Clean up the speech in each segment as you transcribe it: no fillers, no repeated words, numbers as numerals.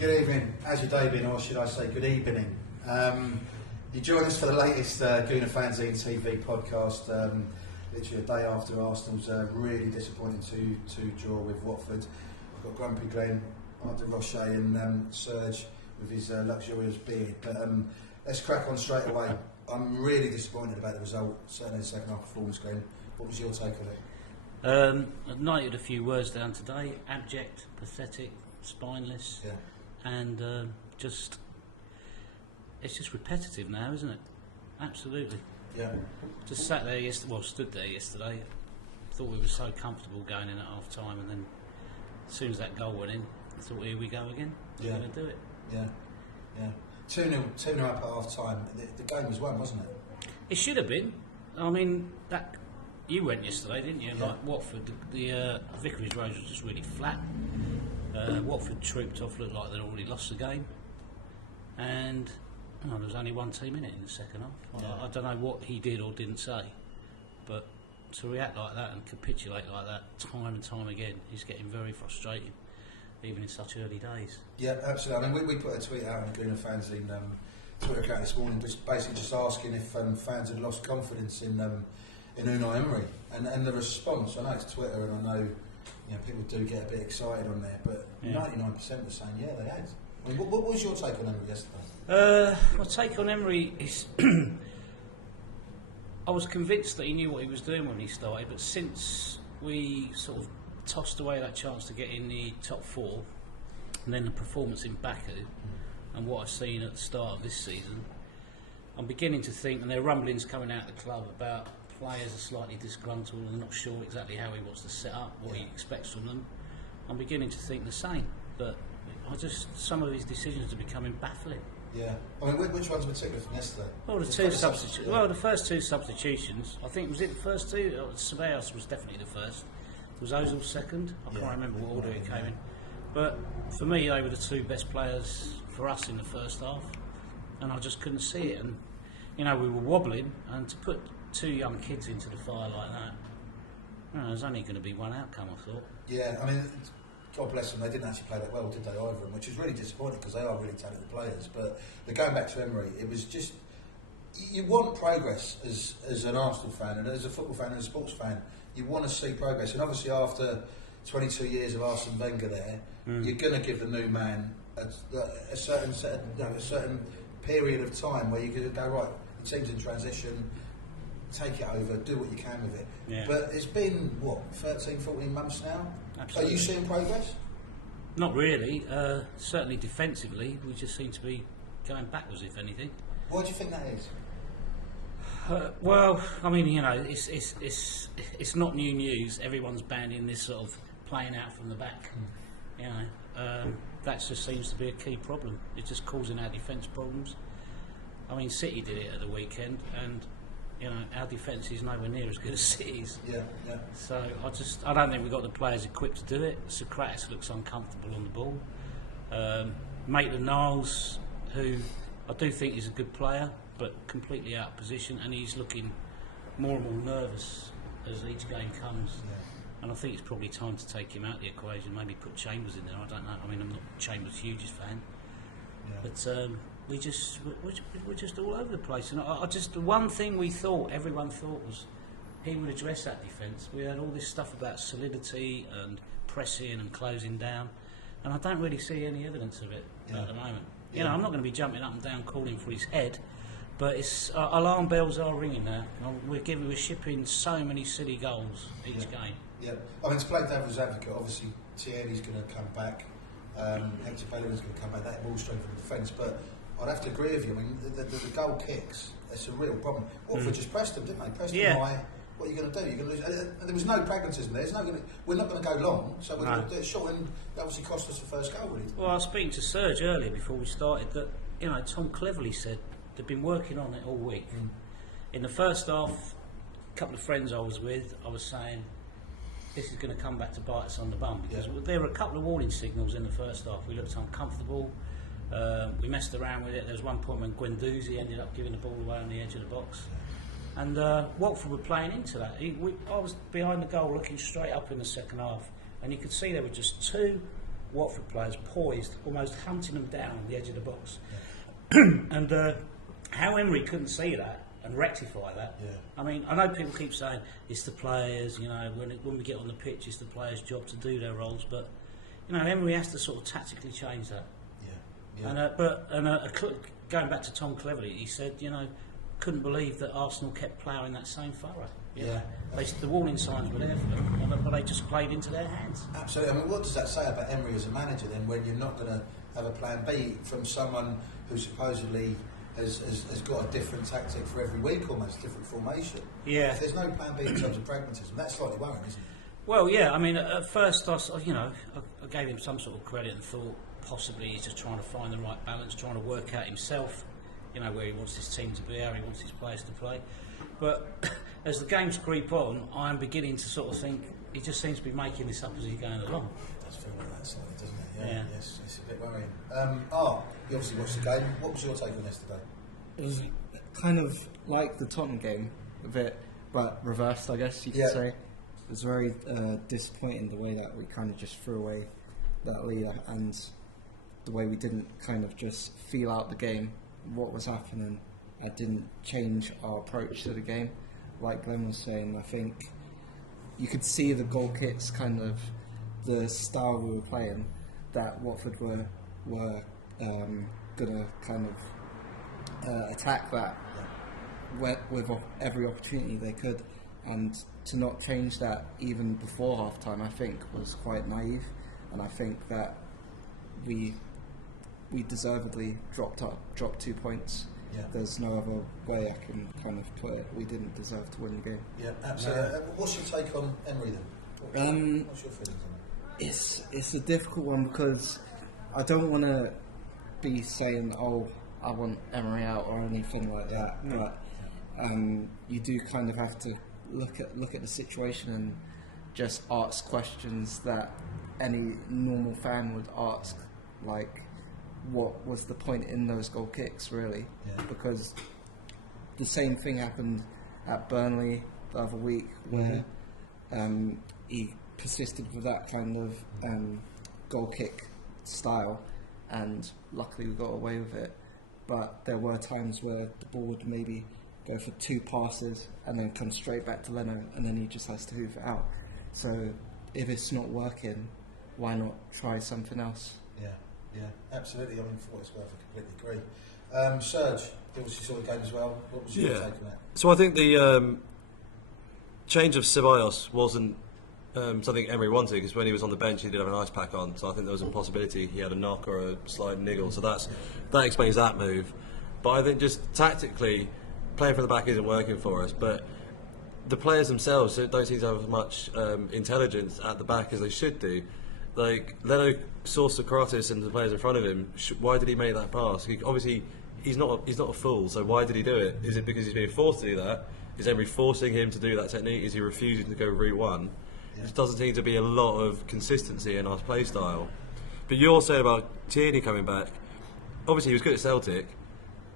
Good evening. How's your day been, or should I say good evening? You join us for the latest Gooner Fanzine TV podcast, literally a day after Arsenal's really disappointing to draw with Watford. We've got Grumpy Glenn, after Roche and Serge with his luxurious beard. But let's crack on straight away. I'm really disappointed about the result, certainly the second half performance, Glenn. What was your take on it? I've noted a few words down today: abject, pathetic, spineless, and it's just repetitive now, isn't it? Absolutely. Yeah. Just sat there stood there yesterday. Thought we were so comfortable going in at half time, and then as soon as that goal went in, I thought, here we go again. We're going to do it. Yeah. 2-0 up at half time. The game was won, wasn't it? It should have been. I mean, that you went yesterday, didn't you? Yeah. Like Watford, the Vicarage Road was just really flat. Watford trooped off, looked like they'd already lost the game, and there was only one team in it in the second half. Yeah. I don't know what he did or didn't say, but to react like that and capitulate like that time and time again is getting very frustrating, even in such early days. Yeah, absolutely. I mean, we put a tweet out on the Gooner Fanzine Twitter account this morning, just asking if fans had lost confidence in Unai Emery, and the response. I know it's Twitter, and I know people do get a bit excited on there, but 99% were saying they had. I mean, what was your take on Emery yesterday? My take on Emery is I was convinced that he knew what he was doing when he started, but since we sort of tossed away that chance to get in the top four, and then the performance in Baku, and what I've seen at the start of this season, I'm beginning to think, and there are rumblings coming out of the club about players are slightly disgruntled and not sure exactly how he wants to set up, what he expects from them. I'm beginning to think the same, but some of his decisions are becoming baffling. Yeah. I mean, which ones were particular from yesterday? Well, the first two substitutions, I think, was it the first two? Ceballos was definitely the first. Was Ozil second? I can't remember what order he came in. But for me, they were the two best players for us in the first half, and I just couldn't see it. And we were wobbling, and to put two young kids into the fire like that, there's only going to be one outcome, I thought. Yeah, I mean, God bless them, they didn't actually play that well, did they, either of them, which is really disappointing because they are really talented players. But going back to Emery, it was just, you want progress as an Arsenal fan, and as a football fan and a sports fan, you want to see progress. And obviously after 22 years of Arsene Wenger there, you're going to give the new man a certain period of time where you can go, right, the team's in transition, take it over, do what you can with it. Yeah. But it's been, 13, 14 months now? Absolutely. Are you seeing progress? Not really. Certainly defensively, we just seem to be going backwards, if anything. Why do you think that is? Well, I mean, it's not new news. Everyone's banning this sort of playing out from the back. That just seems to be a key problem. It's just causing our defence problems. I mean, City did it at the weekend, and our defence is nowhere near as good as City's. Yeah. So I don't think we've got the players equipped to do it. Socrates looks uncomfortable on the ball. Maitland-Niles, who I do think is a good player, but completely out of position, and he's looking more and more nervous as each game comes. Yeah. And I think it's probably time to take him out of the equation. Maybe put Chambers in there. I don't know. I mean, I'm not Chambers' hugest fan, but we're just all over the place. And the one thing everyone thought was he would address that defence. We had all this stuff about solidity and pressing and closing down, and I don't really see any evidence of it at the moment. I'm not going to be jumping up and down calling for his head, but it's alarm bells are ringing now. We're shipping so many silly goals each game. Yeah, I mean, to play devil's advocate, obviously Thierry's going to come back, Hector Bellerin's going to come back. That will strengthen the defence, but I'd have to agree with you. I mean, the goal kicks, that's a real problem. Watford just pressed them, didn't they? Pressed them high. What are you going to do? You're going to lose. And there was no pragmatism there. We're not going to go long, so we're going to do it short, and that obviously cost us the first goal, really. Well, I was speaking to Serge earlier before we started that Tom cleverly said they've been working on it all week. In the first half, a couple of friends I was with, I was saying, this is going to come back to bite us on the bum, because there were a couple of warning signals in the first half. We looked uncomfortable, we messed around with it. There was one point when Guendouzi ended up giving the ball away on the edge of the box, and Watford were playing into that. I was behind the goal looking straight up in the second half, and you could see there were just two Watford players poised, almost hunting them down on the edge of the box. And how Emery couldn't see that and rectify that. I mean, I know people keep saying it's the players, you know, when we get on the pitch, it's the players' job to do their roles, but you know, Emery has to sort of tactically change that. Going back to Tom Cleverley, he said, you know, couldn't believe that Arsenal kept ploughing that same furrow. The warning signs were there for them, but they just played into their hands. Absolutely. I mean, what does that say about Emery as a manager then, when you're not going to have a plan B from someone who supposedly has got a different tactic for every week, almost different formation? Yeah. If there's no plan B in terms of pragmatism, that's slightly worrying, isn't it? Well, yeah. I mean, at first, I gave him some sort of credit and thought possibly he's just trying to find the right balance, trying to work out himself, you know, where he wants his team to be, how he wants his players to play. But as the games creep on, I'm beginning to sort of think he just seems to be making this up as he's going along. It does feel like that slightly, doesn't it? Yeah. Yes, it's a bit worrying. You obviously watched the game. What was your take on yesterday? It was kind of like the Tottenham game, a bit, but reversed, I guess you could say. It was very disappointing the way that we kind of just threw away that lead, and the way we didn't kind of just feel out the game, what was happening. I didn't change our approach to the game. Like Glenn was saying, I think you could see the goal kicks, kind of the style we were playing, that Watford were going to kind of attack that with every opportunity they could. And to not change that even before half-time, I think, was quite naive. And I think that we deservedly dropped 2 points. There's no other way I can kind of put it. We didn't deserve to win the game. Yeah, absolutely. What's your take on Emery then? What's your feelings on it? It's a difficult one, because I don't want to be saying, oh, I want Emery out or anything like that. But you do kind of have to look at the situation and just ask questions that any normal fan would ask, like, what was the point in those goal kicks, really? Because the same thing happened at Burnley the other week, where he persisted with that kind of goal kick style, and luckily we got away with it. But there were times where the ball would maybe go for 2 passes and then come straight back to Leno, and then he just has to hoof it out. So if it's not working, why not try something else? Yeah, absolutely. I mean, for what it's worth, I completely agree. Serge, you obviously saw the game as well. What was your take on that? So I think the change of Ceballos wasn't something Emery wanted, because when he was on the bench he did have an ice pack on, so I think there was a possibility he had a knock or a slight niggle, so that explains that move. But I think just tactically, playing from the back isn't working for us, but the players themselves don't seem to have as much intelligence at the back as they should do. Like, Leno saw Socrates and the players in front of him. Why did he make that pass? Obviously, he's not a fool, so why did he do it? Is it because he's being forced to do that? Is Emery forcing him to do that technique? Is he refusing to go route one? There doesn't seem to be a lot of consistency in our play style. But you're saying about Tierney coming back. Obviously, he was good at Celtic,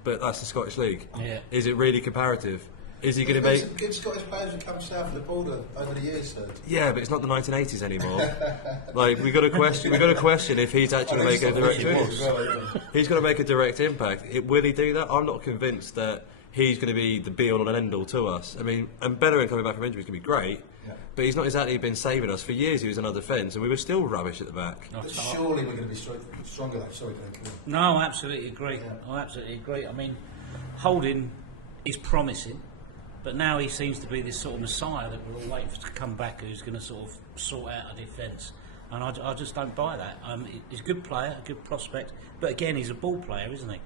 but that's the Scottish League. Is it really comparative? Is he going to make... Good Scottish players have come south of the border over the years, sir. Yeah, but it's not the 1980s anymore. Like, we got to question if he's actually going to make a direct... He's going to make a direct impact. Will he do that? I'm not convinced that he's going to be the be-all and end-all to us. I mean, and Bellerin coming back from injury is going to be great, but he's not exactly been saving us. For years he was on our defence, and we were still rubbish at the back. Surely we're going to be stronger, though. Sorry, No, I absolutely agree. I absolutely agree. I mean, Holding is promising, but now he seems to be this sort of messiah that we're all waiting for to come back, who's going to sort of sort out a defence. And I just don't buy that. He's a good player, a good prospect, but again, he's a ball player, isn't he?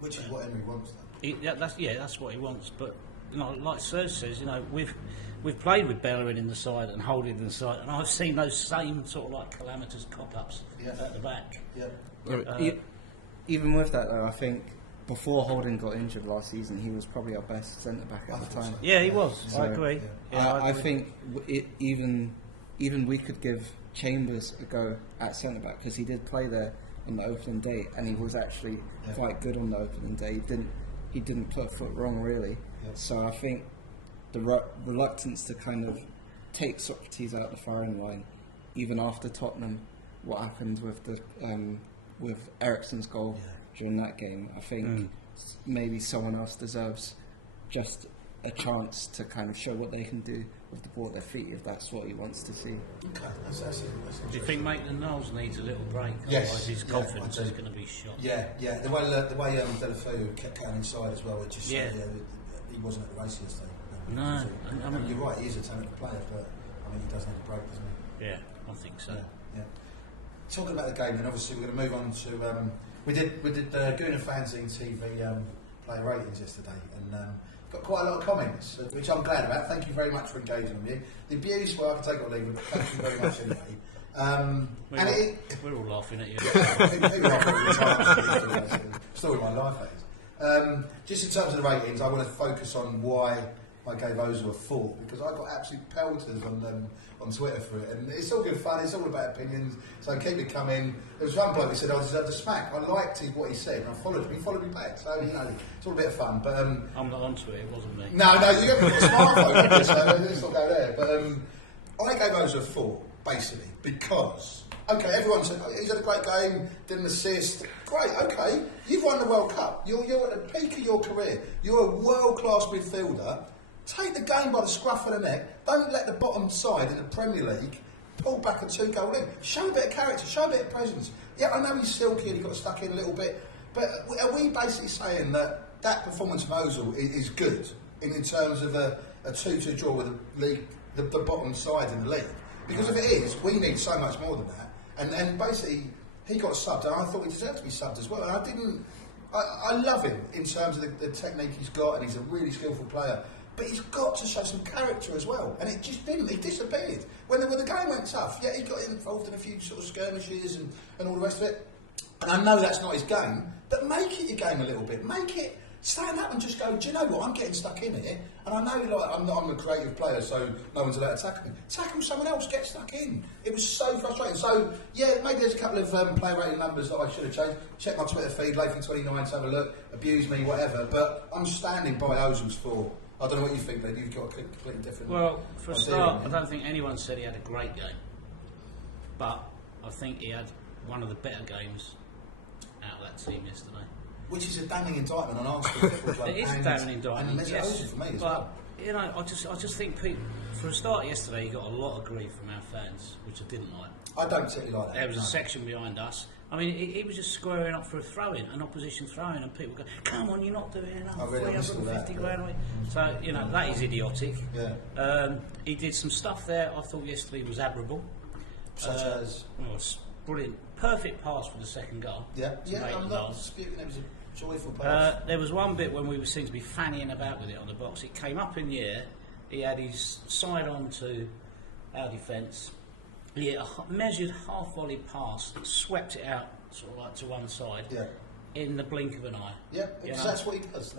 Which is what Emery wants, though. That's what he wants. But you know, like Serge says, you know, we've played with Bellerin in the side and Holding in the side, and I've seen those same sort of like calamitous cop-ups at the back. Even with that, though, I think before Holding got injured last season, he was probably our best centre-back at the time. So. Yeah, he was. So, I agree. I think even we could give Chambers a go at centre-back, because he did play there on the opening day, and he was actually quite good on the opening day. He didn't put a foot wrong, really. So I think the reluctance to kind of take Socrates out the firing line, even after Tottenham, what happened with the with Eriksen's goal during that game. I think maybe someone else deserves just a chance to kind of show what they can do with the ball at their feet, if that's what he wants to see. Okay, that's Do you think Maitland-Niles needs a little break? Yes, Otherwise his confidence is going to be shot. Yeah. The way Deulofeu kept going inside as well, it just he wasn't at the race yesterday. No, I mean, you're right. He is a talented player, but I mean, he does need a break, doesn't he? Yeah, I think so. Yeah. Talking about the game, then obviously we're going to move on to we did Gooner Fanzine TV player ratings yesterday, and got quite a lot of comments, which I'm glad about. Thank you very much for engaging with me. The abuse, well, I can take it or leave it, but thank you very much anyway. We're all laughing at you. People laugh at me all the time. Story of my life, that is. Just in terms of the ratings, I want to focus on why I gave Ozil a 4, because I got absolute pelters on Twitter for it, and it's all good fun, it's all about opinions, so keep it coming. There was one bloke who said I deserved a smack. I liked what he said, and I followed him. He followed me back, so you know, it's all a bit of fun. But I'm not onto it. It wasn't me. No, you haven't got a smartphone, so let's not go there. But I gave Ozil a 4 basically because everyone said he's had a great game, did an assist. Great, okay, you've won the World Cup. You're at the peak of your career. You're a world-class midfielder. Take the game by the scruff of the neck. Don't let the bottom side in the Premier League pull back a 2-goal lead. Show a bit of character, show a bit of presence. Yeah, I know he's silky and he got stuck in a little bit, but are we basically saying that performance of Ozil is good in terms of a 2-2 draw with the bottom side in the league? Because if it is, we need so much more than that. And basically, he got subbed, and I thought he deserved to be subbed as well. And I didn't. I love him in terms of the technique he's got, and he's a really skillful player. But he's got to show some character as well, and it just didn't. He disappeared when the game went tough. Yeah, he got involved in a few sort of skirmishes and all the rest of it. And I know that's not his game, but make it your game a little bit. Make it stand up and just go. Do you know what? I'm getting stuck in here, and I know I'm a creative player, so no one's allowed to tackle me. Tackle someone else. Get stuck in. It was so frustrating. So yeah, maybe there's a couple of player rating numbers that I should have changed. Check my Twitter feed, Layth29, to have a look. Abuse me, whatever. But I'm standing by Ozil's 4. I don't know what you think, then. You've got a completely different. Well, for a start, I don't think anyone said he had a great game, but I think he had one of the better games out of that team yesterday. Which is a damning indictment on Arsenal. It is a damning indictment. And yes, for me as but well. You know, I just think people, for a start yesterday, he got a lot of grief from our fans, which I didn't like. I don't particularly like that. There was a section behind us. I mean, he was just squaring up for a throw-in, an opposition throw-in, and people go, "Come on, you're not doing enough. 350 grand away." So you know that is idiotic. Yeah. He did some stuff there. I thought yesterday was admirable. Such as brilliant, perfect pass for the second goal. Yeah. I'm not disputing it was a joyful pass. There was one bit when we seemed to be fannying about with it on the box. It came up in the air. He had his side on to our defence. He had a measured half-volley pass, swept it out, sort of like to one side, in the blink of an eye. Yeah, because that's what he does.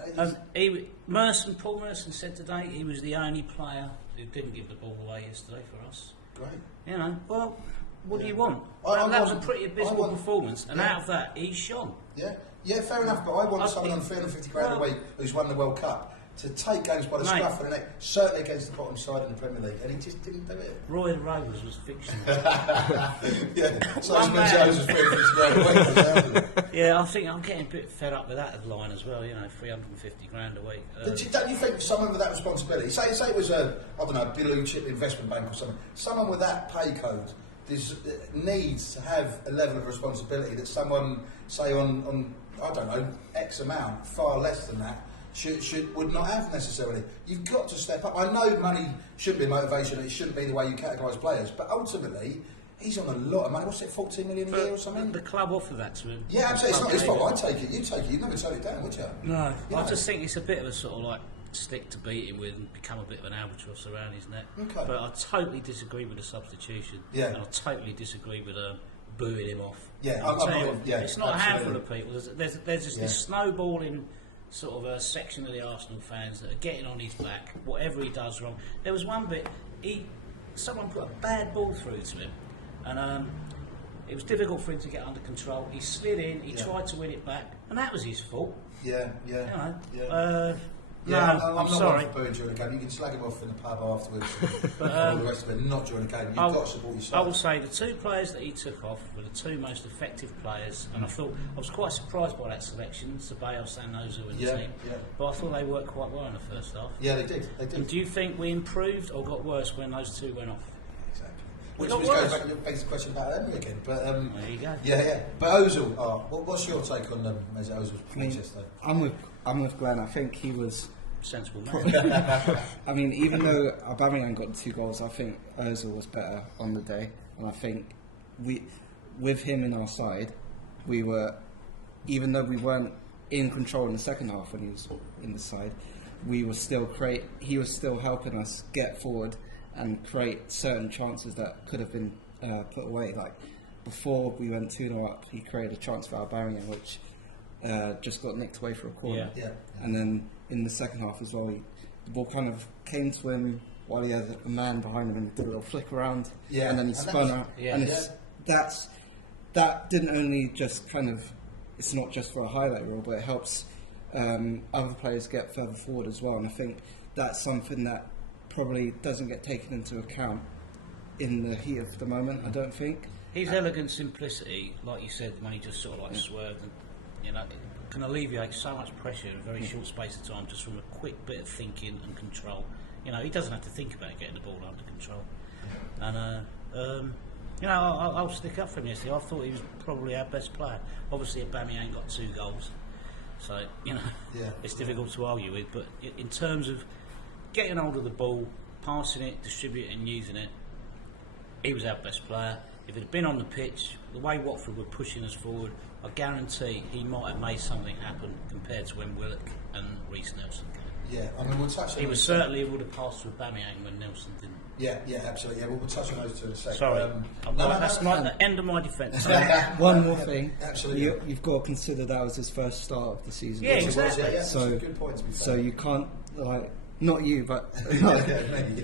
Paul Merson said today he was the only player who didn't give the ball away yesterday for us. Great. You know, well, what do you want? That was a pretty abysmal performance, and out of that, he shone. Yeah, fair enough, but I want someone on 350 grand a week who's won the World Cup to take games by the scruff of the neck, certainly against the bottom side in the Premier League, and he just didn't do it. Roy the Rovers was fictional. So Jones was 350 grand a week. Yeah, I think I'm getting a bit fed up with that line as well, you know, 350 grand a week. Don't you think someone with that responsibility, say it was a blue chip investment bank or something, someone with that pay code needs to have a level of responsibility that someone, say on I don't know, X amount, far less than that, would not have necessarily. You've got to step up. I know money shouldn't be a motivation, it shouldn't be the way you categorise players, but ultimately, he's on a lot of money. What's it, 14 million a year or something? The club offered that to him. Yeah, absolutely. It's not his fault. I'd take it. You'd take it. You'd never turn it down, would you? No. I just think it's a bit of a sort of like stick to beat him with and become a bit of an albatross around his neck. Okay. But I totally disagree with the substitution. Yeah. And I totally disagree with booing him off. Yeah, it's not a handful of people. There's just this snowballing sort of a section of the Arsenal fans that are getting on his back, whatever he does wrong. There was one bit, someone put a bad ball through to him, and it was difficult for him to get under control. He slid in, he tried to win it back, and that was his fault. Yeah. You know, Yeah, No, I'm I'm not sorry. one for booing during the game. You can slag him off in the pub afterwards, and all the rest of it. Not during the game. You've got to support your side. I will say the two players that he took off were the two most effective players, and I was quite surprised by that selection, Ceballos and Ozil in the team. Yeah. But I thought they worked quite well in the first half. Yeah, they did. And do you think we improved or got worse when those two went off? Exactly. Which goes back to the question about Emery again. But there you go. Yeah. But Ozil, what's your take on Ozil's performance yesterday? I'm with Glenn. I think he was sensible man. I mean, even though Aubameyang got the 2 goals, I think Ozil was better on the day, and I think with him in our side, we were, even though we weren't in control in the second half when he was in the side, he was still helping us get forward and create certain chances that could have been put away. Like before we went 2-0 up, he created a chance for Aubameyang, which just got nicked away for a corner. Yeah. And then in the second half as well, the ball kind of came to him while he had a man behind him and did a little flick around. Yeah. And then he spun out. Yeah. And that didn't only just kind of, it's not just for a highlight reel, but it helps other players get further forward as well. And I think that's something that probably doesn't get taken into account in the heat of the moment, I don't think. His elegant simplicity, like you said, when he just sort of like swerved, and it can alleviate so much pressure in a very short space of time just from a quick bit of thinking and control. He doesn't have to think about getting the ball under control. And I'll stick up for him yesterday. I thought he was probably our best player. Obviously, Aubameyang got 2 goals, so it's difficult to argue with. But in terms of getting hold of the ball, passing it, distributing, and using it, he was our best player. If it had been on the pitch, the way Watford were pushing us forward, I guarantee he might have made something happen compared to when Willock and Reece Nelson came. Yeah, I mean, we'll touch on He certainly would have passed to Aubameyang when Nelson didn't. Yeah, absolutely. Yeah, we'll touch on those two in a second. Sorry, that's not the end of my defence. One more thing. Absolutely. You've got to consider that was his first start of the season. Yeah, exactly. Yeah, so, that's a good point to be fair. So you can't, not you, but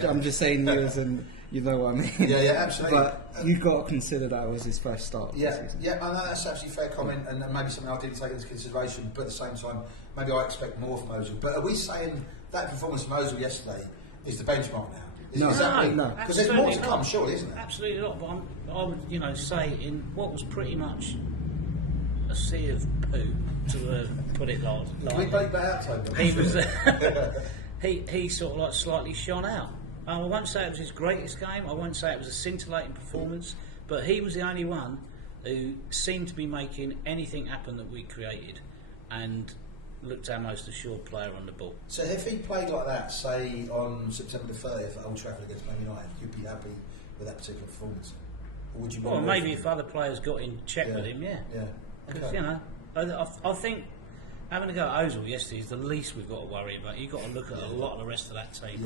I'm just saying you as in, you know what I mean. Yeah, absolutely. But you've got to consider that was his first start of the season. Yeah, I know that's absolutely fair comment, and maybe something I didn't take into consideration, but at the same time, maybe I expect more from Ozil. But are we saying that performance from Ozil yesterday is the benchmark now? No, because there's more to come, surely, isn't there? Absolutely not. But I would, say in what was pretty much a sea of poo, to put it like. Can we break that out, Toby? He was. he sort of like slightly shone out. I won't say it was his greatest game. I won't say it was a scintillating performance, but he was the only one who seemed to be making anything happen that we created, and looked our most assured player on the ball. So if he played like that, say on September the 30th at Old Trafford against Man United, you'd be happy with that particular performance? Or would you? Well, maybe if other players got in check with him, yeah. Because I think having to go at Ozil yesterday is the least we've got to worry about. You've got to look at a lot of the rest of that team,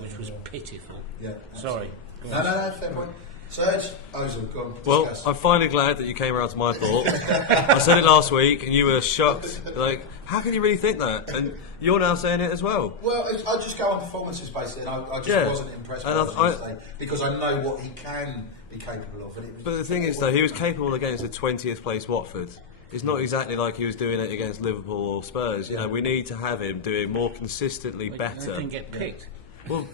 which was pitiful. Yeah. Sorry. No, fair point. Serge, Ozil, go on. Well, discuss. I'm finally glad that you came around to my thought. I said it last week, and you were shocked. Like, how can you really think that? And you're now saying it as well. Well, I just go on performances basically, and I just wasn't impressed with him yesterday because I know what he can be capable of. But the thing is, though, he was capable against the 20th place Watford. It's not exactly like he was doing it against Liverpool or Spurs. You know, we need to have him doing more consistently better. He didn't get picked. Well,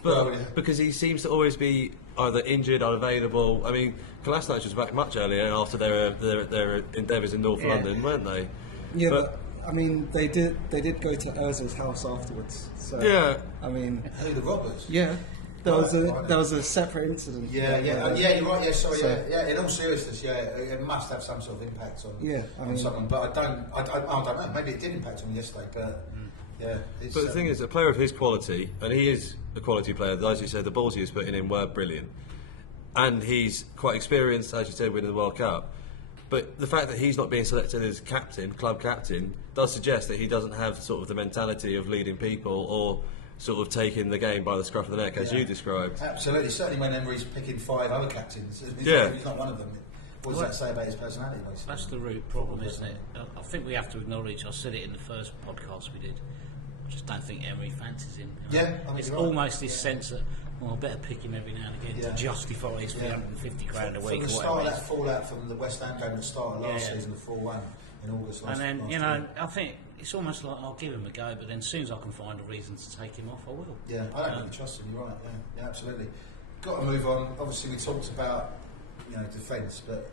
because he seems to always be either injured, unavailable. I mean, Kolasinac was back much earlier after their endeavours in North London, weren't they? Yeah, but I mean, they did go to Ozil's house afterwards. So, yeah. I mean, the robbers. Yeah. There was a separate incident. Yeah, you're right. Yeah, sorry. Yeah. In all seriousness, it must have some sort of impact on someone. But I don't know. Maybe it did impact on him yesterday. But but the thing is, a player of his quality, and he is a quality player. As you said, the balls he was putting in were brilliant, and he's quite experienced, as you said, winning the World Cup. But the fact that he's not being selected as captain, club captain, does suggest that he doesn't have sort of the mentality of leading people or sort of taking the game by the scruff of the neck, as you described. Absolutely, certainly when Emery's picking 5 other captains, he's not one of them. What does that say about his personality, basically? That's the root problem, isn't it? I think we have to acknowledge, I said it in the first podcast we did, I just don't think Emery fancies him. It's almost this sense that, I better pick him every now and again to justify his £350 a week. From the start of that fallout from the West Ham game at the start of last season, the 4-1, in August. And then, you know, I think it's almost like I'll give him a go, but then as soon as I can find a reason to take him off, I will. Yeah, I don't really trust him. You're right. Yeah, absolutely. Got to move on. Obviously, we talked about defence, but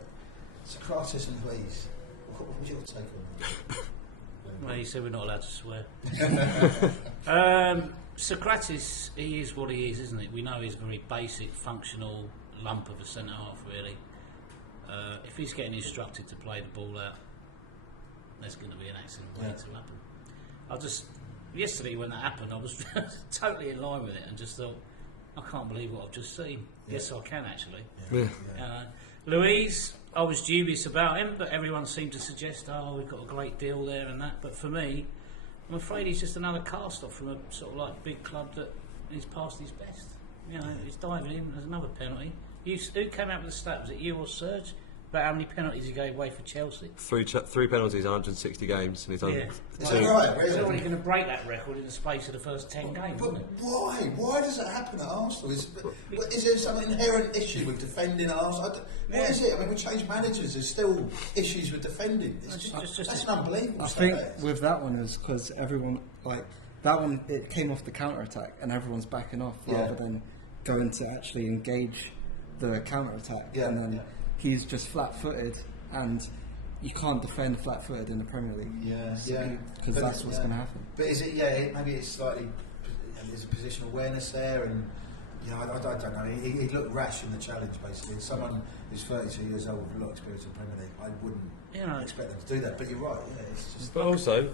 Socrates and Layth. What was your take on that? Well, you said we're not allowed to swear. Socrates, he is what he is, isn't it? We know he's a very basic, functional lump of a centre half, really. If he's getting instructed to play the ball out, there's going to be an accident waiting to happen. Yesterday when that happened, I was totally in line with it and just thought, I can't believe what I've just seen. Yeah. Yes, I can actually. Louise, I was dubious about him, but everyone seemed to suggest, we've got a great deal there and that. But for me, I'm afraid he's just another cast-off from a sort of like big club that is past his best. You know, he's diving in. There's another penalty. Who came out with the stat? Was it you or Serge? About how many penalties he gave away for Chelsea? Three penalties, 160 games, and he's on. Is that right? He's already going to break that record in the space of the first 10 games. But why? Why does that happen at Arsenal? Is there some inherent issue with defending at Arsenal? What is it? I mean, we change managers. There's still issues with defending. That's an unbelievable. I think with that one is because everyone that one. It came off the counter attack, and everyone's backing off rather than going to actually engage the counter attack, and then. He's just flat-footed, and you can't defend flat-footed in the Premier League. Because that's what's going to happen. But is it? Maybe it's slightly. There's a positional awareness there, and I don't know. He looked rash in the challenge, basically. Someone who's 32 years old with a lot of experience in the Premier League, I wouldn't expect them to do that. But you're right. Yeah, it's just. But also,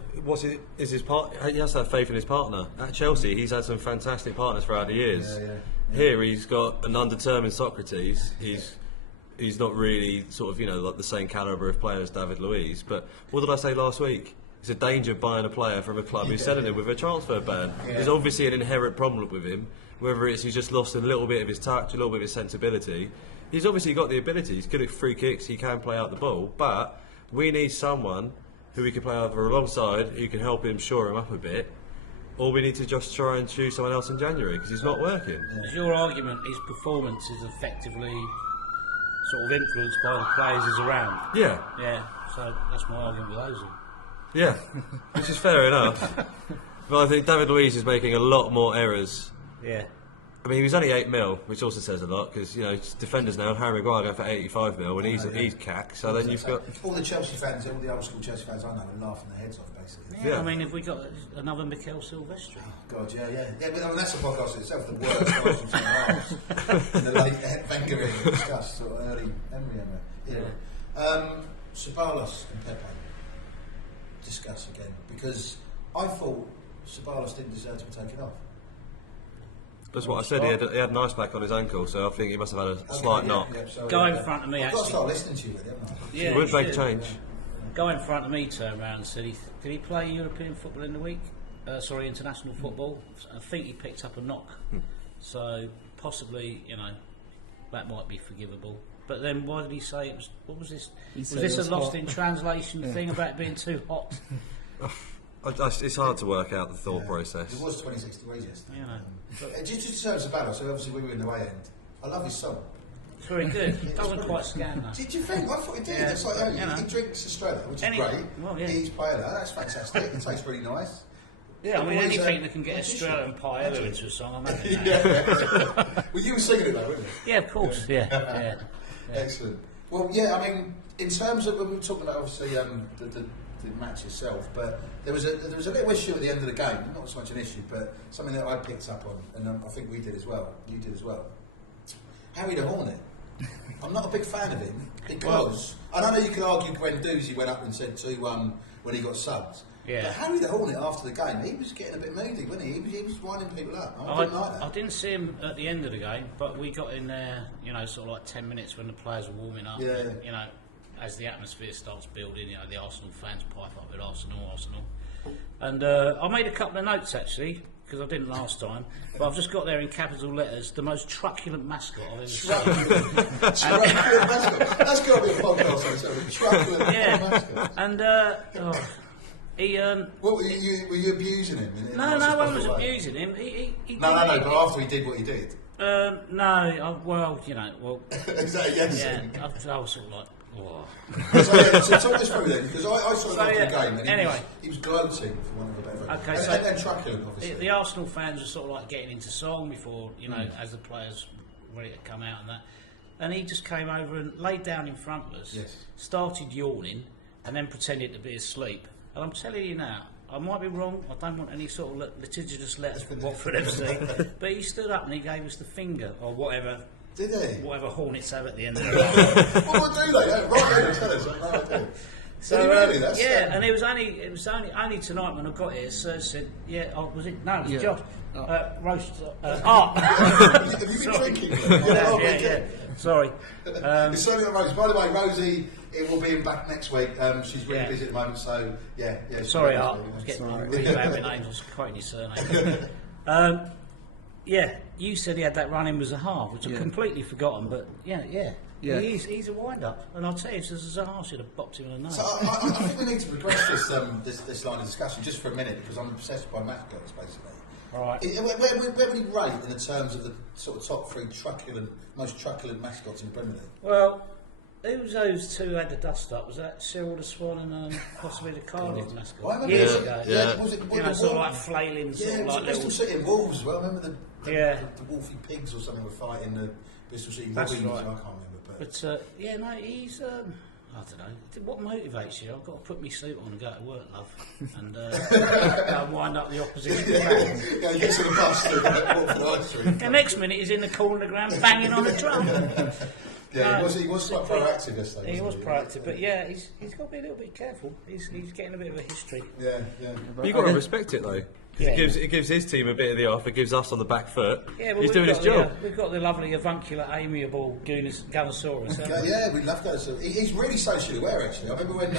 is his part? He has to have faith in his partner. At Chelsea, he's had some fantastic partners throughout the years. Here, he's got an undetermined Socrates. He's not really sort of, like the same calibre of player as David Luiz. But what did I say last week? It's a danger buying a player from a club who's selling him with a transfer ban. There's obviously an inherent problem with him, whether it's he's just lost a little bit of his touch, a little bit of his sensibility. He's obviously got the ability. He's good at free kicks. He can play out the ball. But we need someone who we can play either alongside, who can help him shore him up a bit, or we need to just try and choose someone else in January because he's not working. Is your argument his performance is effectively sort of influenced by the players he's around? Yeah, so that's my argument with Ozil. Yeah, which is fair enough. But I think David Luiz is making a lot more errors. Yeah. I mean, he was only 8 mil, which also says a lot because defenders now. Harry Maguire going for 85 mil, and he's cack. So then you've got all the Chelsea fans, all the old school Chelsea fans I know, are laughing their heads off basically. I mean, have we got another Mikel Silvestri? Oh, God, yeah. But I mean, that's a podcast in itself. The worst Arsenal halves in the late Wenger discussed, sort of early Emery era. Ceballos and Pepe discuss again because I thought Ceballos didn't deserve to be taken off. That's what I said. He had an ice pack on his ankle, so I think he must have had a slight knock. Guy in front of me I've got to actually. start listening to you, really, haven't I? It would make a change. Guy in front of me turned around and said, did he play European football in the week? International football. I think he picked up a knock. So possibly, that might be forgivable. But then why did he say it was? What was this? Was this a lost in translation thing about it being too hot? It's hard to work out the thought process. It was 26 degrees yesterday. Just to say Ceballos, so obviously we were in the way end. I love his song. It's very good. It doesn't quite scan that. Did you think? I thought he did. Yeah, it's like, he drinks Estrella, which is great. Well, yeah. He eats paella, that's fantastic. It tastes really nice. Yeah, I mean, anything that can get Estrella and paella into a song, I'm having Well, you were singing it though, weren't you? Yeah, of course. Yeah. Excellent. Well, I mean, in terms of when we were talking about obviously the match itself, but there was a little issue at the end of the game. Not so much an issue, but something that I picked up on, and I think we did as well. You did as well. Harry the Hornet. I'm not a big fan of him because I know you could argue Guendouzi went up and said 2-1 when he got subbed. Yeah. But Harry the Hornet after the game, he was getting a bit moody, wasn't he? He was winding people up. I didn't like that. I didn't see him at the end of the game, but we got in there, sort of like 10 minutes when the players were warming up. Yeah. As the atmosphere starts building, the Arsenal fans pipe up with Arsenal. And I made a couple of notes actually, because I didn't last time, but I've just got there in capital letters, the most truculent mascot I've ever seen. Truculent mascot. That's got to be a podcast. Truculent mascot. And he. What were you abusing him? No, I was abusing him. No, but after he did what he did. No. Is that a yes? Yeah, I was sort of like Oh. So talk us through then, because I saw him after the game, and anyway, he was gloating, for one of a better word. Okay, and truculent, obviously. The Arsenal fans were sort of like getting into song before, you know, as the players were ready to come out and that. And he just came over and laid down in front of us, started yawning, and then pretended to be asleep. And I'm telling you now, I might be wrong, I don't want any sort of litigious letters from Watford FC, but he stood up and he gave us the finger, or whatever. Did he? Whatever Hornets have at the end of the night. What do they? Right here, tell us. I've no idea. So Did he really? That's and it was only tonight when I got here. Serge said, was it? No, it was Josh. Roche. Have you been drinking? Yeah. Sorry. It's certainly not Rosie. By the way, Rosie, it will be back next week. She's really busy at the moment, so yeah. Sorry, Art. I was getting really bad with names. I was quoting his surname. You said he had that run in was a half, which I've completely forgotten. But he's a wind-up, and I'll tell you, if there's a Zaha, should have bopped him in the nose. So I think we need to progress this line of discussion just for a minute, because I'm obsessed by mascots, basically. All right. Where would he rate in the terms of the sort of top three most truculent mascots in the Premier League? Well, who was those two who had the dust up? Was that Cyril the Swan and possibly the Cardiff mascot? Years ago. Was it sort of like flailing, sort of like Bristol City and Wolves as well. Remember the Wolfie Pigs or something were fighting the Bristol City Wolves? Right. I can't remember. But he's. I don't know. What motivates you? I've got to put my suit on and go to work, love, and go and wind up the opposition fans. You get to the bus through Watford High Street. The next minute he's in the corner of the ground banging on the drum. He was quite proactive yesterday. He was proactive, but he's got to be a little bit careful. He's getting a bit of a history. Yeah. But you've got to respect it though. It gives his team a bit of the off. It gives us on the back foot. Yeah, well, he's doing his job. We've got the lovely, avuncular, amiable Gunnosaurus. Yeah, we love Gunnosaurus. He's really socially aware, actually. I remember when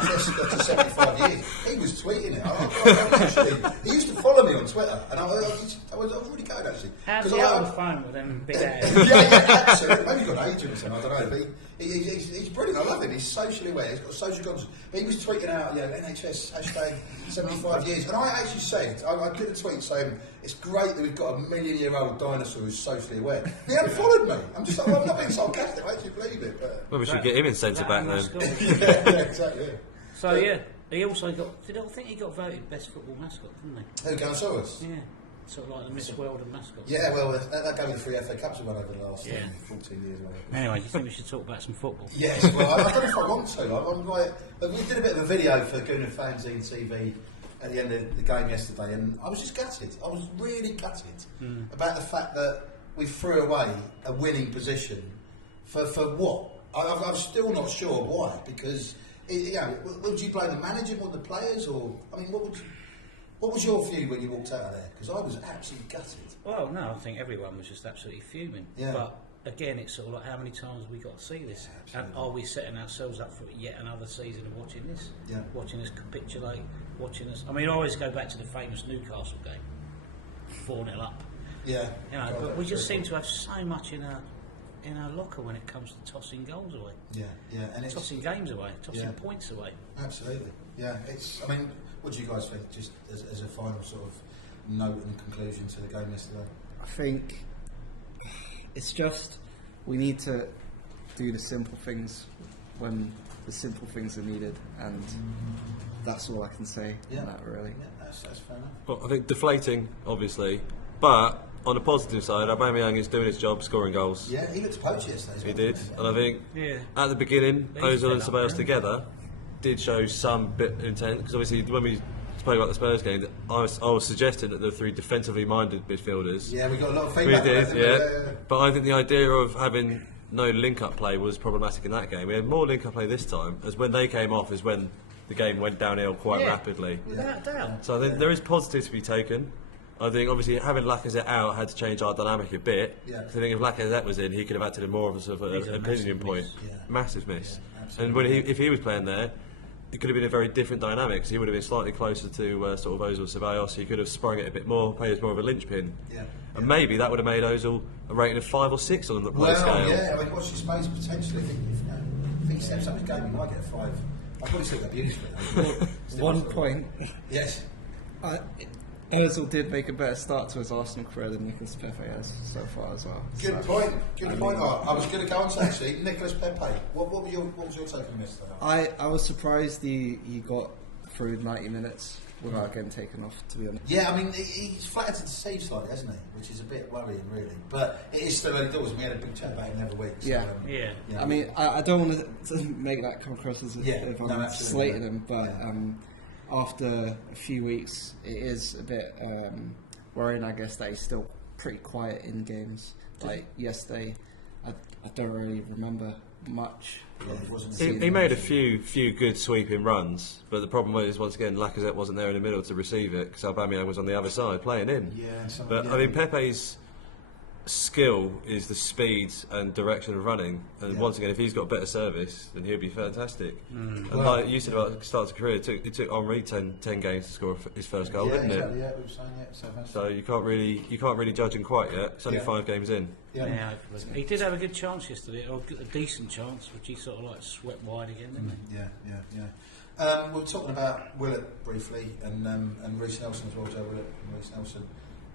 Chris got to 75 years, he was tweeting it. He used to follow me on Twitter, and I was really good, actually. How's he on the phone with them big ass? Yeah, absolutely. Maybe he's got an agent or something, I don't know. But he's brilliant. I love him. He's socially aware. He's got social conscience. But he was tweeting out, NHS hashtag 75 years, and I actually said, I did a tweet saying it's great that we've got a million-year-old dinosaur who's socially aware. He unfollowed me. I'm not being sarcastic. I actually believe it. But well, we should get him in centre back then. yeah, exactly. So he also got. I think he got voted best football mascot, didn't he? Who, Gunnosaurus? Yeah. Sort of like the Miss World of mascots. Yeah, well, that gave me the 3 FA Cups we won over the last 14 years. Anyway, do you think we should talk about some football? Yes, well, I don't know if I want to. We did a bit of a video for Gooner Fanzine TV at the end of the game yesterday, and I was just gutted. I was really gutted about the fact that we threw away a winning position for what? I'm still not sure why, because, would you blame the manager more than the players, or, I mean, what was your view when you walked out of there? Because I was absolutely gutted. Well, no, I think everyone was just absolutely fuming. Yeah. But again, it's sort of like, how many times have we got to see this? And are we setting ourselves up for yet another season of watching this? Yeah. Watching us capitulate, watching us. I mean, I always go back to the famous Newcastle game, 4-0 up. Yeah. But we just seem to have so much in our locker when it comes to tossing goals away. Yeah. And tossing games away, tossing points away. Absolutely. Yeah. What do you guys think, just as a final sort of note and conclusion to the game yesterday? I think it's just we need to do the simple things when the simple things are needed, and that's all I can say on that, really. Yeah, that's fair enough. Well, I think deflating, obviously, but on the positive side, Aubameyang is doing his job, scoring goals. Yeah, he looked poachy yesterday. He did, and I think at the beginning, Ozil and Ceballos together did show some bit of intent, because obviously when we spoke about the Spurs game, I was suggesting that the 3 defensively minded midfielders. Yeah, we got a lot of feedback. We did, yeah. But I think the idea of having no link-up play was problematic in that game. We had more link-up play this time, as when they came off is when the game went downhill quite rapidly. Without doubt. So I think there is positives to be taken. I think obviously having Lacazette out had to change our dynamic a bit. Yeah. I think if Lacazette was in, he could have acted in more of a sort of an opinion point. Massive miss. Yeah, and if he was playing there, it could have been a very different dynamic. He would have been slightly closer to sort of Ozil Ceballos. He could have sprung it a bit more, played as more of a linchpin. And maybe that would have made Ozil a rating of 5 or 6 on the play scale. Yeah, I mean, what's his space potentially? If he steps up his game, he might get a 5. I'll probably still get abused for it. 1 point. Yes. Ozil did make a better start to his Arsenal career than Nicolas Pepe has so far as well. Good point. Good point. I was going to go on to actually Nicolas Pepe. What was your take on this? I was surprised he got through 90 minutes without getting taken off, to be honest. Yeah, I mean, he's flattered to deceive slightly, hasn't he? Which is a bit worrying, really. But it is still early doors, and we had a big chat about him every week. So, Yeah. I mean, I don't want to make that come across as if I'm slating him, but after a few weeks, it is a bit worrying, I guess, that he's still pretty quiet in games. Like yesterday, I don't really remember much. He made a few good sweeping runs, but the problem was, once again, Lacazette wasn't there in the middle to receive it because Aubameyang was on the other side playing in. I mean, Pepe's skill is the speed and direction of running, and once again, if he's got better service, then he'll be fantastic. And like you said about the start of his career, it took Henry 10 games to score his first goal, didn't it? Yeah, we were saying So you can't really judge him quite yet. It's only 5 games in. Yeah, he did have a good chance yesterday, or a decent chance, which he sort of like swept wide again, didn't he? Yeah. We were talking about Willett briefly, and Reece Nelson as well, Joe Willett and Reece Nelson.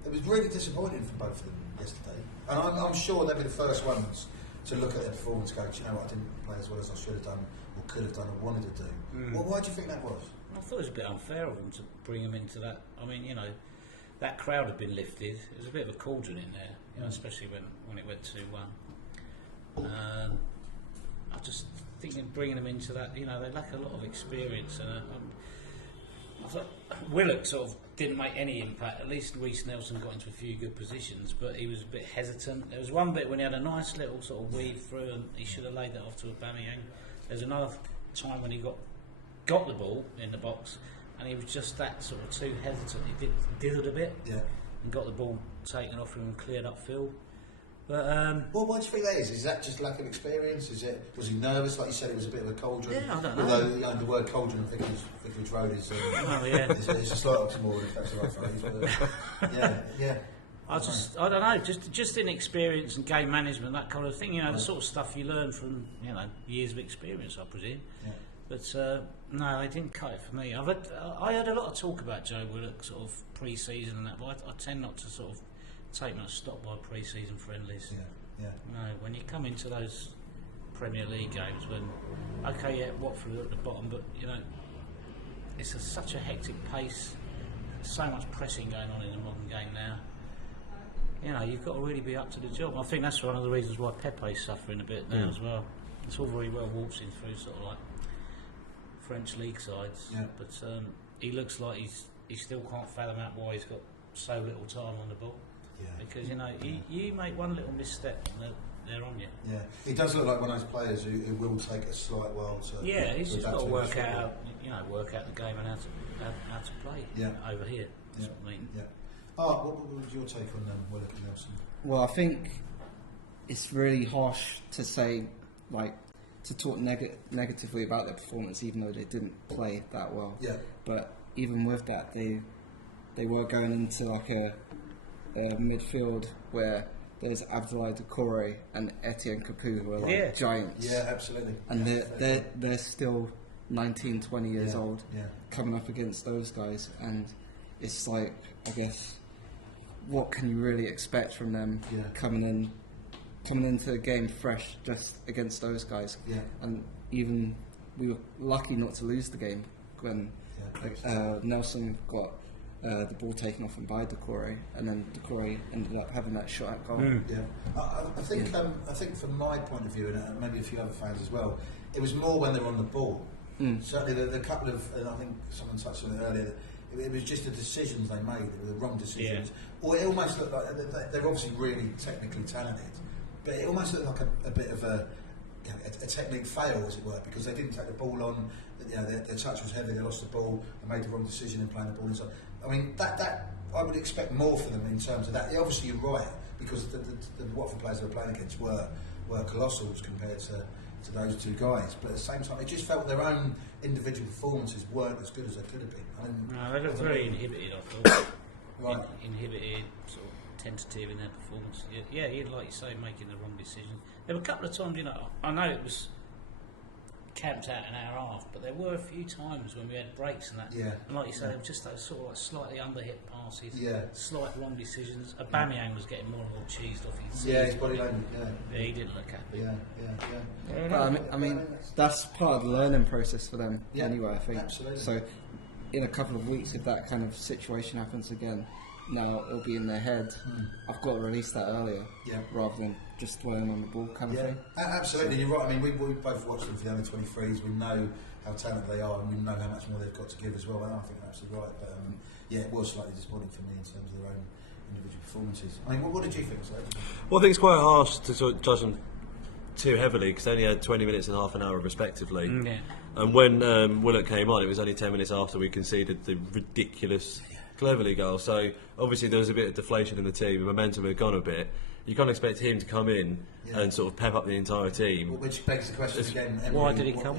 It was really disappointing for both of them yesterday, and I'm sure they'll be the first ones to look at their performance and go, you know what, I didn't play as well as I should have done, or could have done, or wanted to do. Well, why do you think that was? I thought it was a bit unfair of them to bring him into that. I mean, that crowd had been lifted. There was a bit of a cauldron in there, especially when it went 2-1. I just think in bringing them into that, they lack a lot of experience, and I thought Willock sort of didn't make any impact. At least Reece Nelson got into a few good positions, but he was a bit hesitant. There was one bit when he had a nice little sort of weave through, and he should have laid that off to Aubameyang. There's another time when he got the ball in the box, and he was just that sort of too hesitant. He diddled a bit, and got the ball taken off him and cleared up field. But well, why do you think that is? Is that just lack of experience? Was he nervous? Like you said, it was a bit of a cauldron. Yeah, I don't know. Although the word cauldron, I think Vicarage Road is. It's a slight oxymoron if that's the right phrase. But, I don't know. Just inexperience and game management, that kind of thing. The sort of stuff you learn from years of experience, I presume. Yeah. But no, they didn't cut it for me. I heard a lot of talk about Joe Willock sort of pre-season and that, but I tend not to sort of take much stock by pre-season friendlies. No, when you come into those Premier League games, when Watford are at the bottom, but it's such a hectic pace, so much pressing going on in the modern game now. You've got to really be up to the job. I think that's one of the reasons why Pepe's suffering a bit now as well. It's all very well waltzing through sort of like French league sides, but he looks like he still can't fathom out why he's got so little time on the ball. Because you make one little misstep and they're on you. Yeah, he does look like one of those players who will take a slight while to. Yeah, he's just got to work out the game and how to play. Over here. That's what I mean. What was your take on Willock and Nelson? Well, I think it's really harsh to say, to talk negatively about their performance, even though they didn't play that well. Yeah. But even with that, they were going into a midfield where there's Abdoulaye Doucouré and Etienne Capoue, who are giants. Yeah, absolutely. And they're still 19, 20 years old, coming up against those guys, and it's I guess, what can you really expect from them coming into the game fresh just against those guys? And even we were lucky not to lose the game when Nelson got the ball taken off him by Doucouré, and then Doucouré ended up having that shot at goal. I think from my point of view, and maybe a few other fans as well, it was more when they were on the ball. Certainly the couple of, and I think someone touched on it earlier, it was just the decisions they made, they were the wrong decisions. Or it almost looked like they're obviously really technically talented, but it almost looked like a bit of a technique fail, as it were, because they didn't take the ball on. Their touch was heavy. They lost the ball. They made the wrong decision in playing the ball. And so, I mean, that I would expect more for them in terms of that. Obviously, you're right, because the Watford players they were playing against were colossals compared to those two guys. But at the same time, it just felt their own individual performances weren't as good as they could have been. No, they looked very inhibited, I thought. Inhibited, sort of tentative in their performance. Like you say, making the wrong decision. There were a couple of times, I know it was camped out an hour and a half, but there were a few times when we had breaks and that. Yeah. And like you say, just those sort of like slightly underhit passes, Yeah. slight wrong decisions. Aubameyang was getting more and more cheesed off. His body language. Yeah, he didn't look happy. Yeah. But I mean, that's part of the learning process for them anyway, I think. Absolutely. So, in a couple of weeks, if that kind of situation happens again, now it'll be in their head. I've got to release that earlier, rather than just dwelling on the ball kind of thing. Absolutely, you're right. I mean, we both watched them for the under 23s. We know how talented they are, and we know how much more they've got to give as well. And I think you're absolutely right. But it was slightly disappointing for me in terms of their own individual performances. I mean, what did you think, Sergio? Well, I think it's quite harsh to sort of judge them too heavily because they only had 20 minutes and half an hour respectively. And when Willock came on, it was only 10 minutes after we conceded the ridiculous Cleverley goal. So obviously there was a bit of deflation in the team. The momentum had gone a bit. You can't expect him to come in and sort of pep up the entire team. Well, which begs the question again. Why did he come?